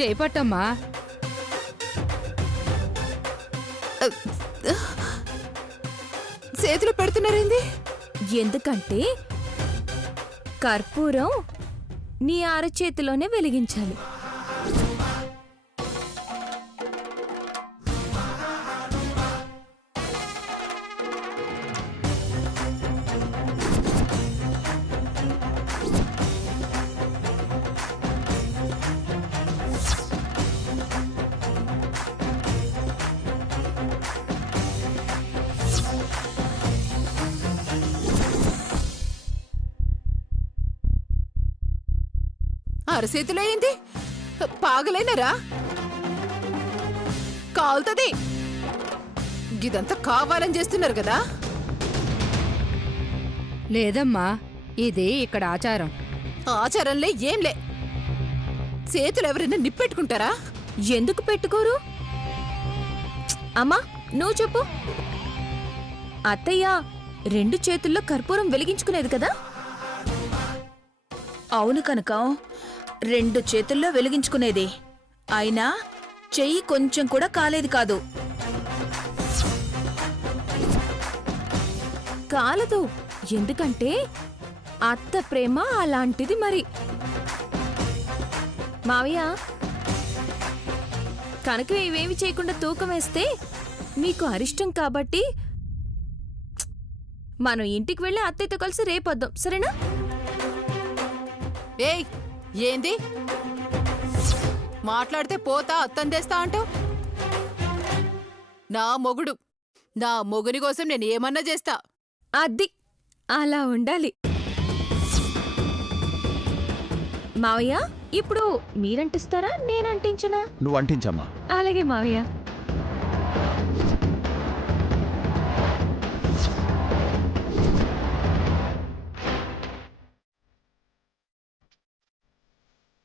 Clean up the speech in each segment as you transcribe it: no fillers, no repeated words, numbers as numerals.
చేపట్టమ్మా. చేతులు పెడుతున్నారేంది? ఎందుకంటే కర్పూరం నీ అరచేతిలోనే వెలిగించాలి. అరచేతిలో ఏంది? పాగలేనరా? కాలుతుంది. ఇదంతా కావాలని చేస్తున్నారు కదా? లేదమ్మా, ఇది ఇక్కడ ఆచారం. ఆచారంలే ఏంలే. చేతులు ఎవరైనా నిప్పెట్టుకుంటారా? ఎందుకు పెట్టుకోరు? అమ్మా నువ్వు చెప్పు. అత్తయ్య 2 చేతుల్లో కర్పూరం వెలిగించుకునేది కదా? అవును కనకం, 2 చేతుల్లో వెలిగించుకునేది. అయినా చెయ్యి కొంచెం కూడా కాలేదు కాదు. కాలదు, ఎందుకంటే అత్త ప్రేమ అలాంటిది. మరి మావయ్య, కనుక ఇవేమి చేయకుండా తూకం వేస్తే మీకు అరిష్టం కాబట్టి మనం ఇంటికి వెళ్ళి అత్తయ్యతో కలిసి రేపొద్దాం, సరేనా? ఏయ్ ఏంది? మాట్లాడితే పోతా అత్తందేస్తా అంటావు? నా మొగుని కోసం నేను ఏమన్నా చేస్తా. అది అలా ఉండాలి. మావయ్య, ఇప్పుడు మీరంటిస్తారా నేనంటించనా? నువ్వు అంటించమ్మా. అలాగే మావయ్య.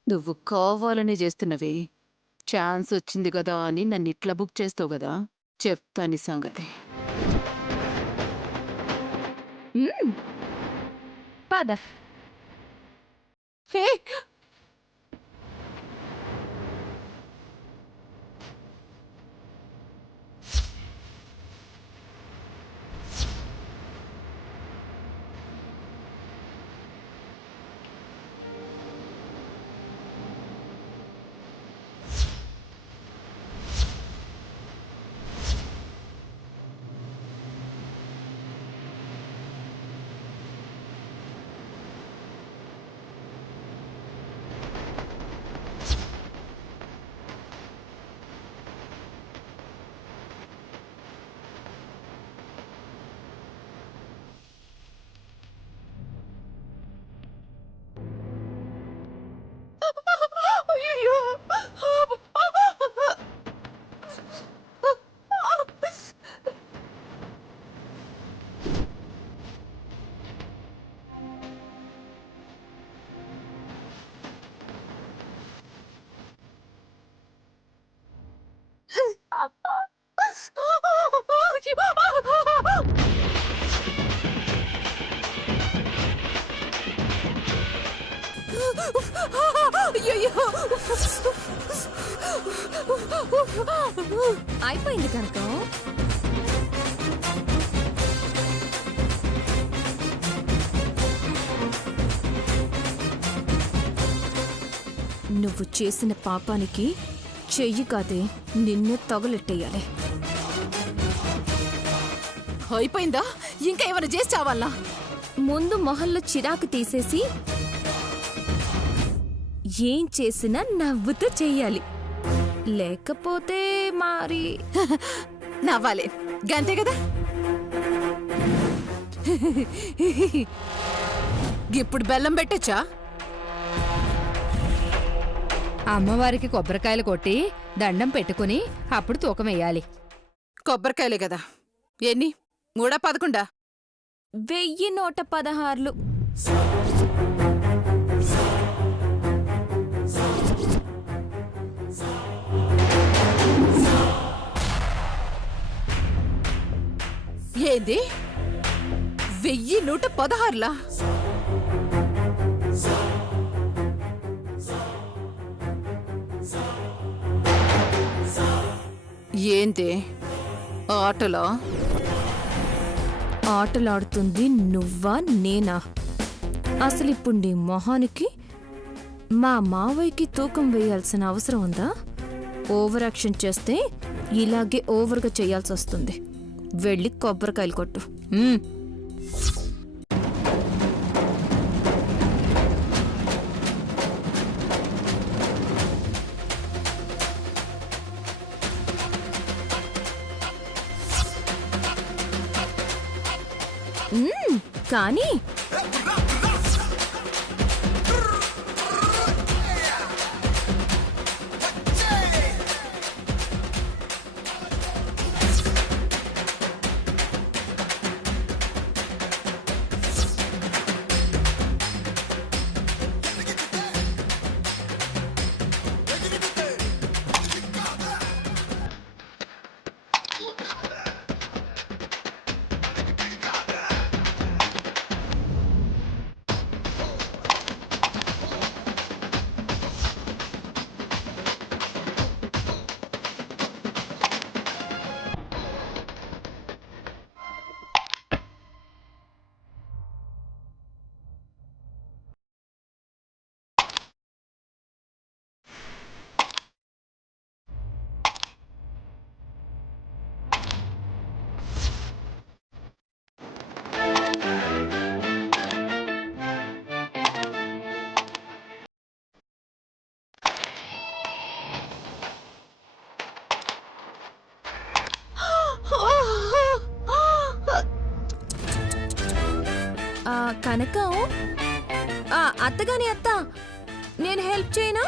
నువ్వు కావాలని చేస్తున్నవి. ఛాన్స్ వచ్చింది కదా అని నన్ను ఇట్లా బుక్ చేస్తావు కదా, చెప్తాని సంగతి. పద. హే, అయిపోయింది కనుక. నువ్వు చేసిన పాపానికి చెయ్యి కాదే, నిన్నే తగలెట్టేయాలి. అయిపోయిందా? ఇంకా ఏమైనా చేసి చావాలా? ముందు మొహంలో చిరాకు తీసేసి ఏం చేసినా నవ్వుతూ చెయ్యాలి. లేకపోతే మరి నవ్వాలి, గంతే కదా. ఇప్పుడు బెల్లం పెట్టచ్చా? అమ్మవారికి కొబ్బరికాయలు కొట్టి దండం పెట్టుకుని అప్పుడు తూకం వేయాలి. కొబ్బరికాయలే కదా. ఎన్ని? 311? 1116. ఏంది? 1116లా? ఏంటి ఆటలా? ఆటలాడుతుంది నువ్వా నేనా? అసలు ఇప్పుడు నీ మొహానికి మా మావయ్యకి తూకం వేయాల్సిన అవసరం ఉందా? ఓవర్ యాక్షన్ చేస్తే ఇలాగే ఓవర్గా చేయాల్సి వస్తుంది. వెళ్ళి కొబ్బరికాయలు కొట్టు. కానీ కనకం, అత్తగాని అత్త, నేను హెల్ప్ చేయనా?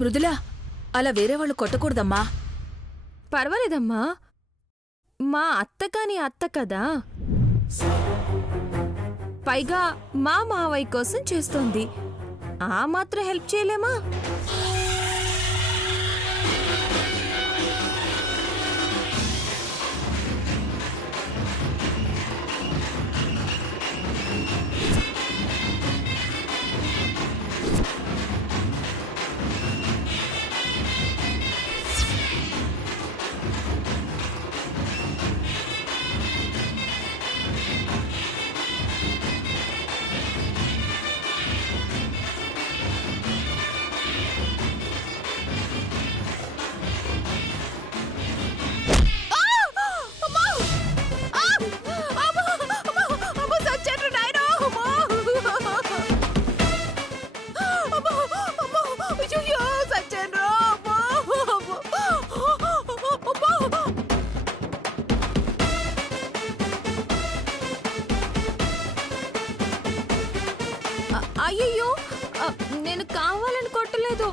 మృదులా, అలా వేరే వాళ్ళు కొట్టకూడదమ్మా. పర్వాలేదమ్మా, మా అత్తగాని అత్త కదా. పైగా మా మావయ్య కోసం చేస్తోంది. ఆ మాత్రం హెల్ప్ చేయలేమా? అయ్యయ్యో, నేను కావాలని కొట్టలేదు.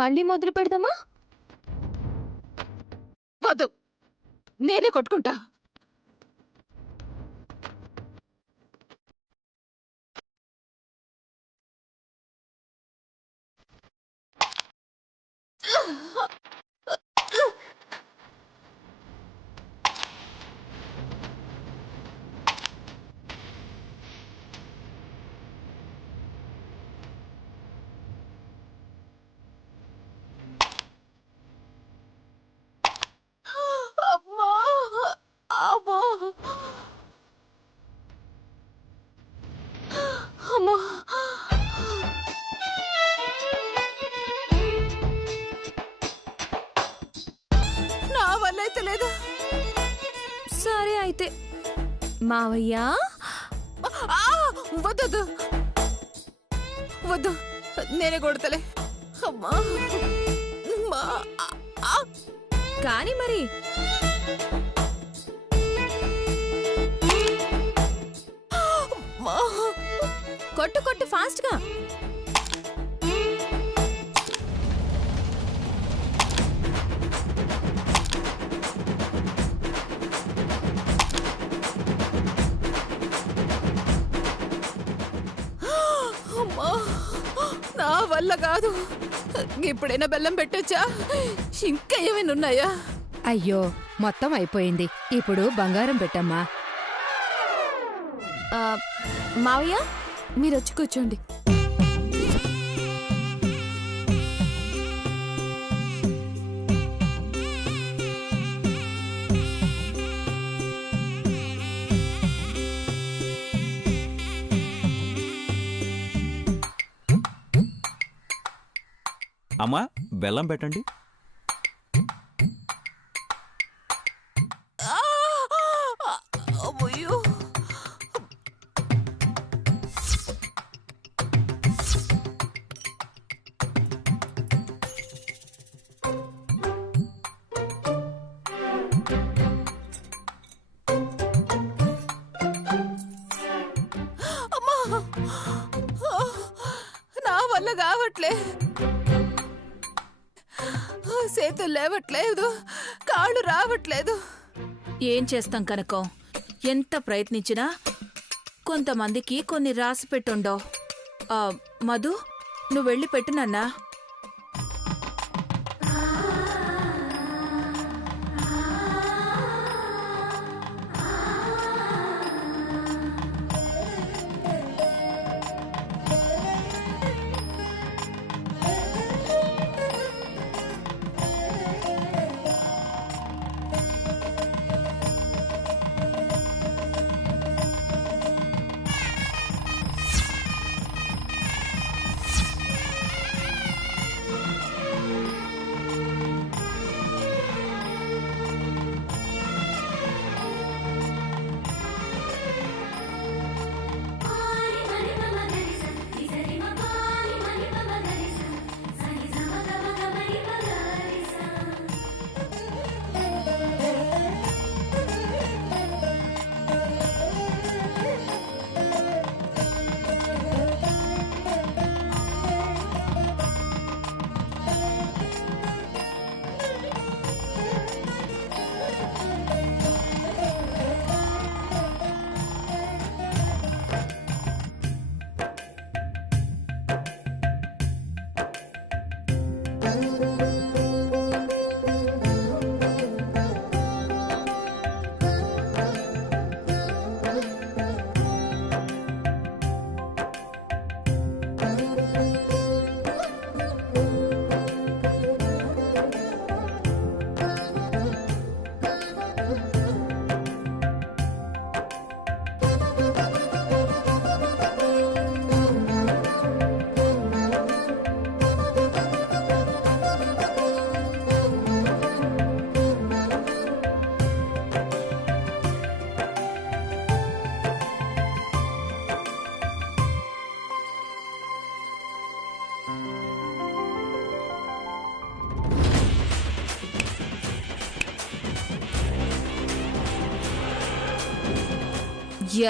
మళ్ళీ మొదలు పెడదామా? వద్దు, నేనే కొట్టుకుంటా. నా వల్ల అయితే లేదు. సరే అయితే మావయ్య, వద్దు వద్దు, నేనే కొడతలే. అమ్మా, కానీ మరి కొట్టు కొట్టు ఫాస్ట్ గా. నా వల్ల కాదు. ఇప్పుడైనా బెల్లం పెట్టొచ్చా? ఇంకా ఏమైనా ఉన్నాయా? అయ్యో, మొత్తం అయిపోయింది. ఇప్పుడు బంగారం పెట్టమ్మా. మావయ్య మీరు వచ్చి కూర్చోండి. అమ్మా బెల్లం పెట్టండి. అమ్మయ్యో, అమ్మా, నా వల్ల కావట్లే. చేతులు లేవట్లేదు, కాళ్ళు రావట్లేదు. ఏం చేస్తాం కనకం, ఎంత ప్రయత్నించినా కొంతమందికి కొన్ని రాసి పెట్టుండవు. మధు, నువ్వు వెళ్ళి పెట్టు నాన్నా.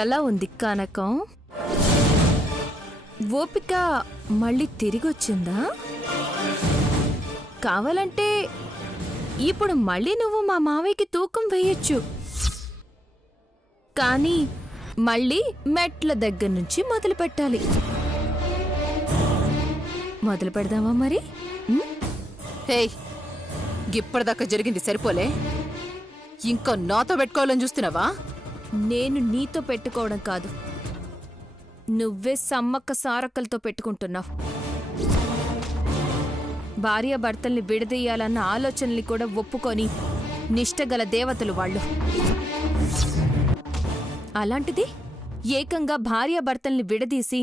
ఎలా ఉంది కనకం? ఓపిక మళ్ళీ తిరిగొచ్చిందా? కావాలంటే ఇప్పుడు మళ్ళీ నువ్వు మా మావయ్యకి తూకం వేయొచ్చు. కానీ మళ్ళీ మెట్ల దగ్గర నుంచి మొదలు పెట్టాలి. మొదలు పెడదామా మరి? హేయ్, ఇప్పటిదాకా జరిగింది సరిపోలే, ఇంకా నాతో పెట్టుకోవాలని చూస్తున్నావా? నేను నీతో పెట్టుకోవడం కాదు, నువ్వే సమ్మక్క సారక్కలతో పెట్టుకుంటున్నావు. భార్యాభర్తల్ని విడదీయాలన్న ఆలోచనల్ని కూడా ఒప్పుకొని నిష్టగల దేవతలు వాళ్ళు. అలాంటిది ఏకంగా భార్యాభర్తల్ని విడదీసి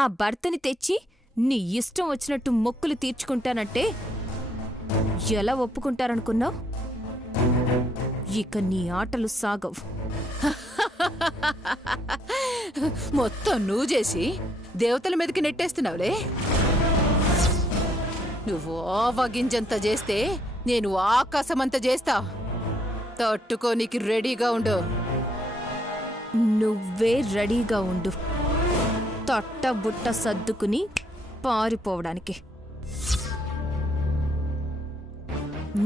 ఆ భర్తని తెచ్చి నీ ఇష్టం వచ్చినట్టు మొక్కులు తీర్చుకుంటానంటే ఎలా ఒప్పుకుంటారనుకున్నావు? ఇక నీ ఆటలు సాగవు. మొత్తం నువ్వు చేసి దేవతల మీదకి నెట్టేస్తున్నావులే. నువ్వు ఆవగింజంత చేస్తే నేను ఆకాశమంత చేస్తా. తట్టుకోనికి రెడీగా ఉండు. నువ్వే రెడీగా ఉండు, తొట్ట బుట్ట సర్దుకుని పారిపోవడానికి.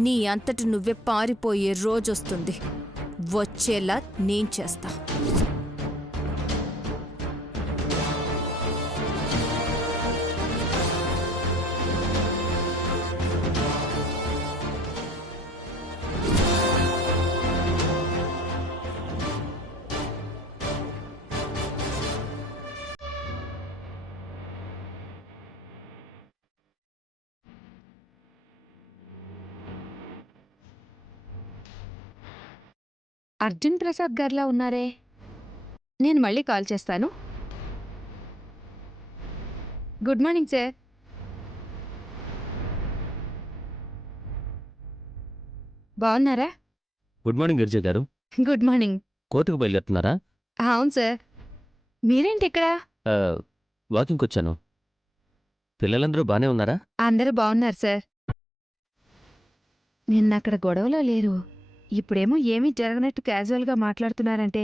నీ అంతటి నువ్వే పారిపోయే రోజొస్తుంది. వచ్చేలా నేను చేస్తా. అర్జున్ ప్రసాద్ గారిలా ఉన్నారే. నేను మళ్ళీ కాల్ చేస్తాను. Good morning sir. బాగున్నారా? గుడ్ మార్నింగ్ గిరిజ గారు. Good morning. కోర్టుకు బయలుదేరుతున్నారా? అవును సార్. మీరేంటి ఇక్కడ? వాకింగ్కి వచ్చాను. పిల్లలందరూ బాగానే ఉన్నారా? అందరూ బాగున్నారు సార్. నిన్న అక్కడ గొడవలో లేరు. ఇప్పుడేమో ఏమీ జరగనట్టు క్యాజువల్గా మాట్లాడుతున్నారంటే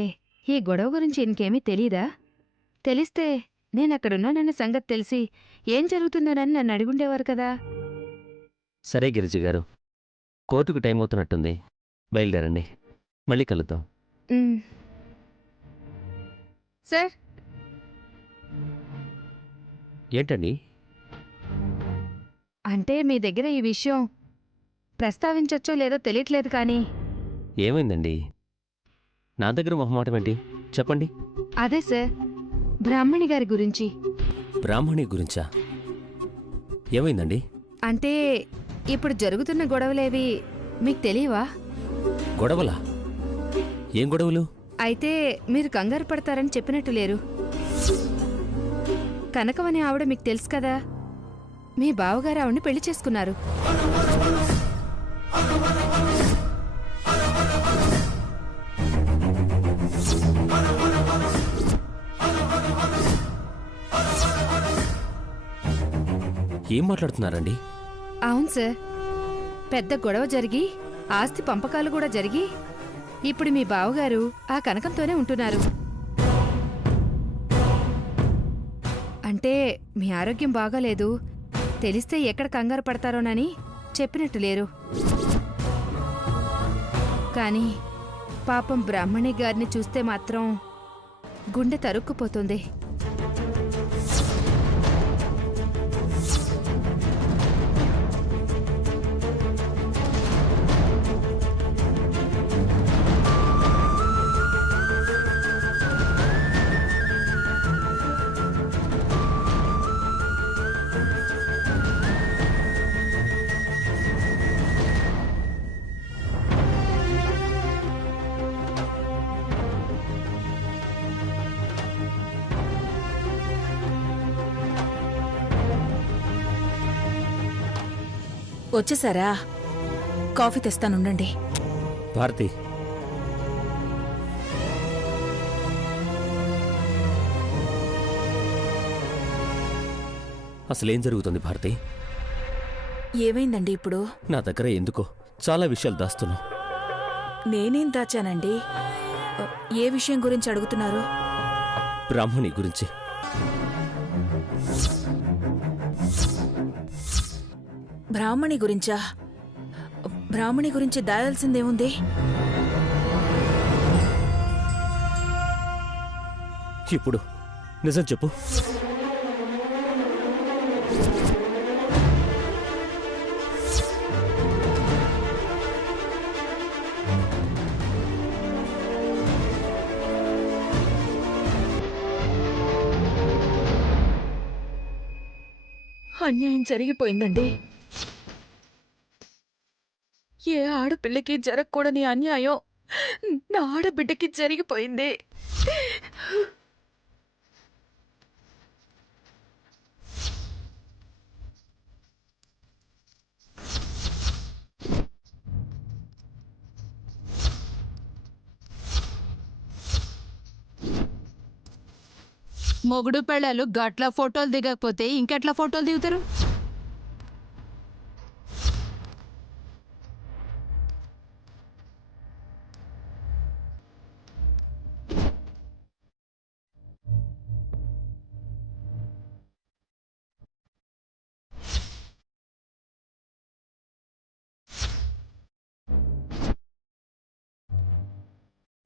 ఈ గొడవ గురించి ఇంకేమీ తెలీదా? తెలిస్తే నేనక్కడున్నానన్న సంగతి తెలిసి ఏం జరుగుతుందోనని నన్ను అడుగుండేవారు కదా. సరే గిరిజ గారు, కోర్టుకు టైం అవుతున్నట్టుంది. బయలుదేరండి, మళ్ళీ కలుద్దాం. మ్. సార్, ఏంటండి? అంటే మీ దగ్గర ఈ విషయం ప్రస్తావించొచ్చో లేదో తెలియట్లేదు కానీ ఏమైందండి? నా దగ్గర మొహమాటం ఏంటి? చెప్పండి. అదే సార్, బ్రాహ్మణి గారి గురించి. బ్రాహ్మణి గురించా? ఏమైందండి? అంటే ఇప్పుడు జరుగుతున్న గొడవలేవి మీకు తెలియవా? గొడవలా? ఏం గొడవలు? అయితే మీరు కంగారు పడతారని చెప్పినట్టు లేరు. కనకం అనే ఆవిడ మీకు తెలుసు కదా. మీ బావగారు ఆవిడని పెళ్లి చేసుకున్నారు. ఏం మాట్లాడుతున్నారండి? అవును సార్, పెద్ద గొడవ జరిగి ఆస్తి పంపకాలు కూడా జరిగి ఇప్పుడు మీ బావగారు ఆ కనకంతోనే ఉంటున్నారు. అంటే మీ ఆరోగ్యం బాగాలేదు, తెలిస్తే ఎక్కడ కంగారు పడతారోనని చెప్పినట్టు లేరు. కానీ పాపం బ్రాహ్మణి గారిని చూస్తే మాత్రం గుండె తరుక్కుపోతుంది. వచ్చేసారా? కాఫీ తెస్తానుండండి. భారతి, అసలేం జరుగుతుంది భారతి? ఏమైందండి ఇప్పుడు? నా దగ్గర ఎందుకో చాలా విషయాలు దాస్తున్నావు. నేనేం దాచానండి? ఏ విషయం గురించి అడుగుతున్నారు? బ్రాహ్మణి గురించి. బ్రాహ్మణి గురించా? బ్రాహ్మణి గురించి దాయాల్సిందేముంది? ఇప్పుడు నిజం చెప్పు. అన్యాయం జరిగిపోయిందండి. ఏ ఆడపిల్లకి జరగకూడని అన్యాయం నా ఆడబిడ్డకి జరిగిపోయింది. మొగుడు పెళ్ళాలు గట్ల ఫోటోలు దిగకపోతే ఇంకెట్లా ఫోటోలు దిగుతారు?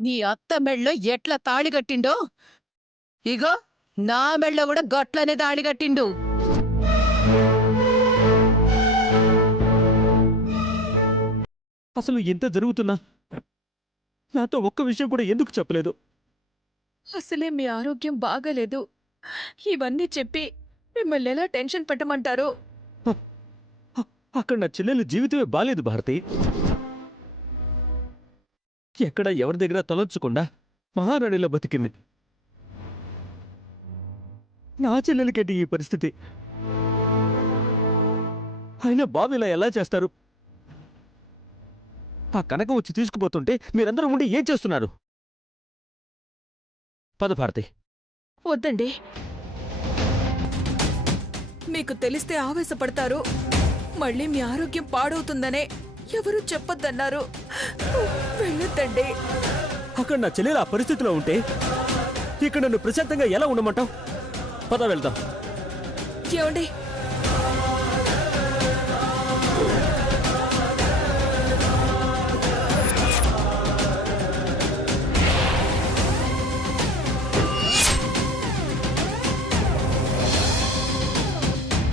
నీ అత్త మెళ్ళో ఎట్లా తాళి కట్టిండో ఇగో నా మెళ్ళో కూడా గట్లనే తాళి కట్టిండు. అసలు ఎంత జరుగుతున్నా నాతో ఒక్క విషయం కూడా ఎందుకు చెప్పలేదు? అసలే మీ ఆరోగ్యం బాగాలేదు. ఇవన్నీ చెప్పి మిమ్మల్ని ఎలా టెన్షన్ పెట్టమంటారు? అక్కడ నా చెల్లెలు జీవితమే బాలేదు భారతి. ఎక్కడ ఎవరి దగ్గర తలొచ్చకుండా మహారాణిలో బతికింది. నా చెల్లెలికేంటి ఈ పరిస్థితి? అయినా బాబు ఇలా ఎలా చేస్తారు? ఆ కనకం వచ్చి తీసుకుపోతుంటే మీరందరూ ఉండి ఏం చేస్తున్నారు? పద భారతి. వద్దండి, మీకు తెలిస్తే ఆవేశపడతారు. మళ్ళీ మీ ఆరోగ్యం పాడవుతుందనే ఎవరూ చెప్పొద్దన్నారు. వెళ్ళొద్దండి. అక్కడ నా చెల్లెలు ఆ పరిస్థితిలో ఉంటే ఇక్కడ నన్ను ప్రశాంతంగా ఎలా ఉండమంటావు? పద వెళ్దాం. ఏమండి,